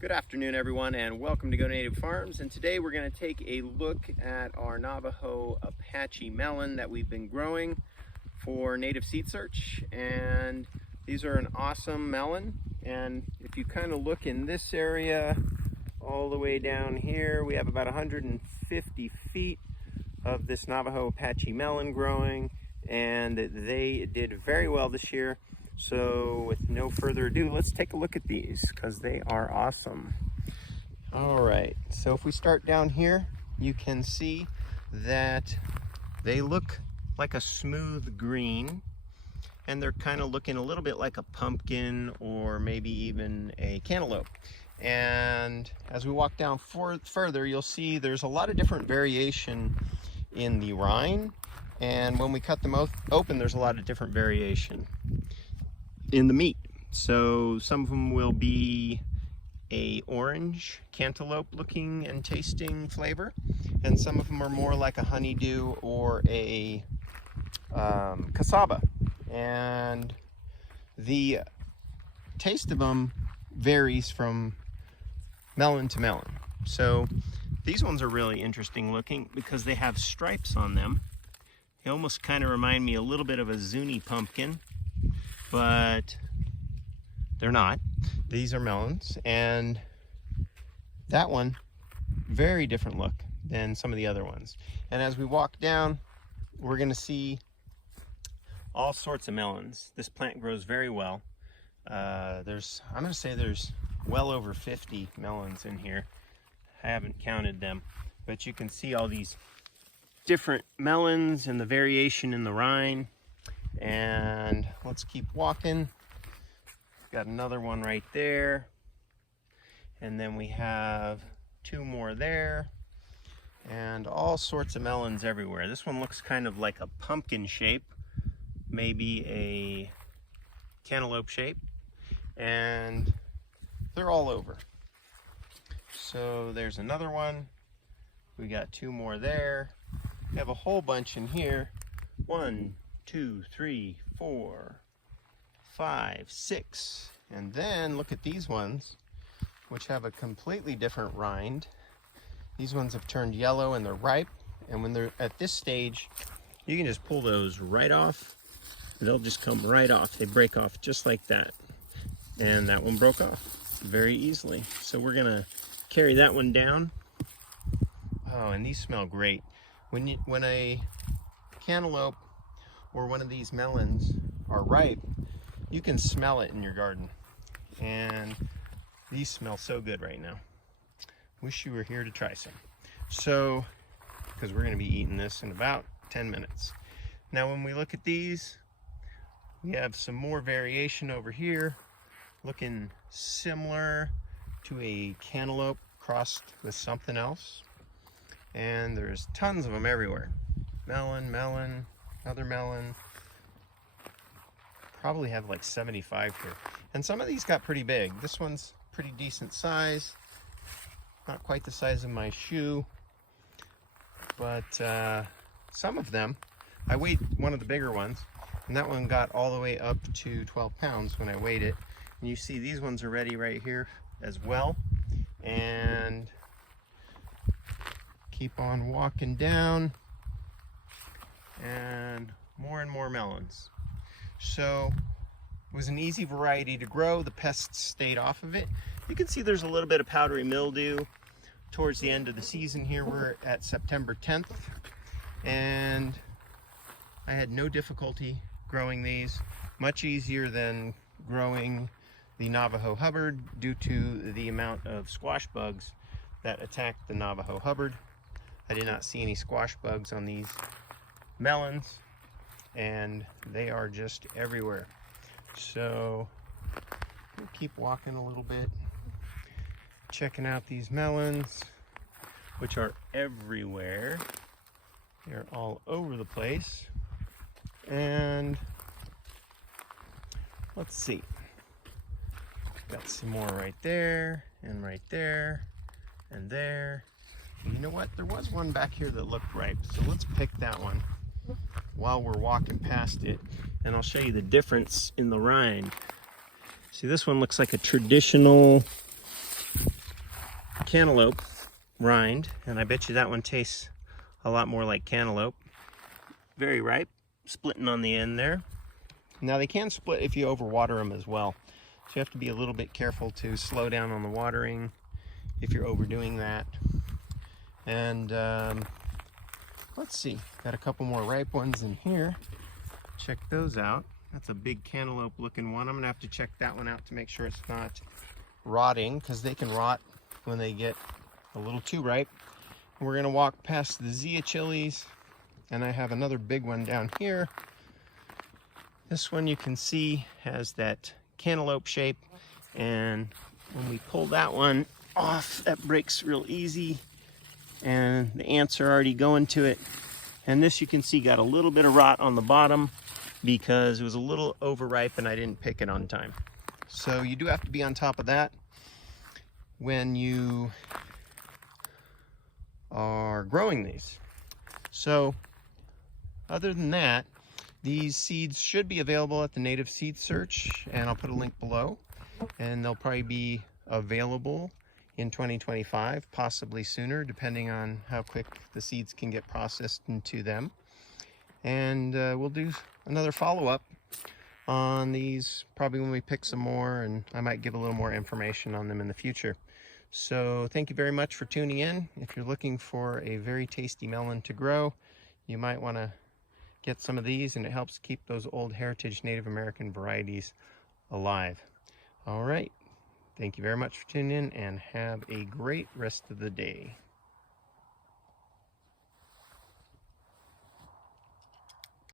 Good afternoon, everyone, and welcome to Go Native Farms. And today we're going to take a look at our Navajo Apache melon that we've been growing for native seed search. And these are an awesome melon. And if you kind of look in this area, all the way down here, we have about 150 feet of this Navajo Apache melon growing, and they did very well this year. So with no further ado, let's take a look at these because they are awesome. All right, so if we start down here, you can see that they look like a smooth green, and they're kind of looking a little bit like a pumpkin or maybe even a cantaloupe. And as we walk down further, you'll see there's a lot of different variation in the rind, and when we cut them open, there's a lot of different variation in the meat. So some of them will be a orange cantaloupe looking and tasting flavor, and some of them are more like a honeydew or a Casaba. And the taste of them varies from melon to melon. So these ones are really interesting looking because they have stripes on them. They almost kind of remind me a little bit of a Zuni pumpkin, but they're not. These are melons, and that one, very different look than some of the other ones. And as we walk down, we're gonna see all sorts of melons. This plant grows very well. I'm gonna say there's well over 50 melons in here. I haven't counted them, but you can see all these different melons and the variation in the rind. And let's keep walking. Got another one right there, and then we have two more there, and all sorts of melons everywhere. This one looks kind of like a pumpkin shape, maybe a cantaloupe shape, and they're all over. So there's another one. We got two more there. We have a whole bunch in here. 1, 2, 3, 4, 5, 6. And then look at these ones, which have a completely different rind. These ones have turned yellow and they're ripe. And when they're at this stage, you can just pull those right off. They'll just come right off. They break off just like that. And that one broke off very easily. So we're gonna carry that one down. Oh, and these smell great. When a cantaloupe or one of these melons are ripe, you can smell it in your garden. And these smell so good right now. Wish you were here to try some. So, because we're gonna be eating this in about 10 minutes. Now when we look at these, we have some more variation over here, looking similar to a cantaloupe crossed with something else. And there's tons of them everywhere. Melon, melon, another melon. Probably have like 75 here. And some of these got pretty big. This one's pretty decent size. Not quite the size of my shoe. But some of them, I weighed one of the bigger ones, and that one got all the way up to 12 pounds when I weighed it. And you see these ones are ready right here as well. And keep on walking down, and more melons. So it was an easy variety to grow. The pests stayed off of it. You can see there's a little bit of powdery mildew towards the end of the season here. We're at September 10th, and I had no difficulty growing these. Much easier than growing the Navajo Hubbard due to the amount of squash bugs that attacked the Navajo Hubbard. I did not see any squash bugs on these melons, and they are just everywhere. So we'll keep walking a little bit, checking out these melons, which are everywhere. They're all over the place. And let's see. Got some more right there, and right there, and there. You know what? There was one back here that looked ripe, so let's pick that one while we're walking past it, and I'll show you the difference in the rind. See, this one looks like a traditional cantaloupe rind, and I bet you that one tastes a lot more like cantaloupe. Very ripe, splitting on the end there. Now they can split if you overwater them as well. So you have to be a little bit careful to slow down on the watering if you're overdoing that. And let's see, got a couple more ripe ones in here. Check those out. That's a big cantaloupe looking one. I'm gonna have to check that one out to make sure it's not rotting, because they can rot when they get a little too ripe. We're gonna walk past the Zea chilies, and I have another big one down here. This one you can see has that cantaloupe shape, and when we pull that one off, that breaks real easy, and the ants are already going to it. And this you can see got a little bit of rot on the bottom because it was a little overripe and I didn't pick it on time. So you do have to be on top of that when you are growing these. So other than that, these seeds should be available at the Native Seed Search, and I'll put a link below, and they'll probably be available in 2025, possibly sooner, depending on how quick the seeds can get processed into them. And we'll do another follow-up on these probably when we pick some more, and I might give a little more information on them in the future. So thank you very much for tuning in. If you're looking for a very tasty melon to grow, you might want to get some of these, and it helps keep those old heritage Native American varieties alive. All right. Thank you very much for tuning in, and have a great rest of the day.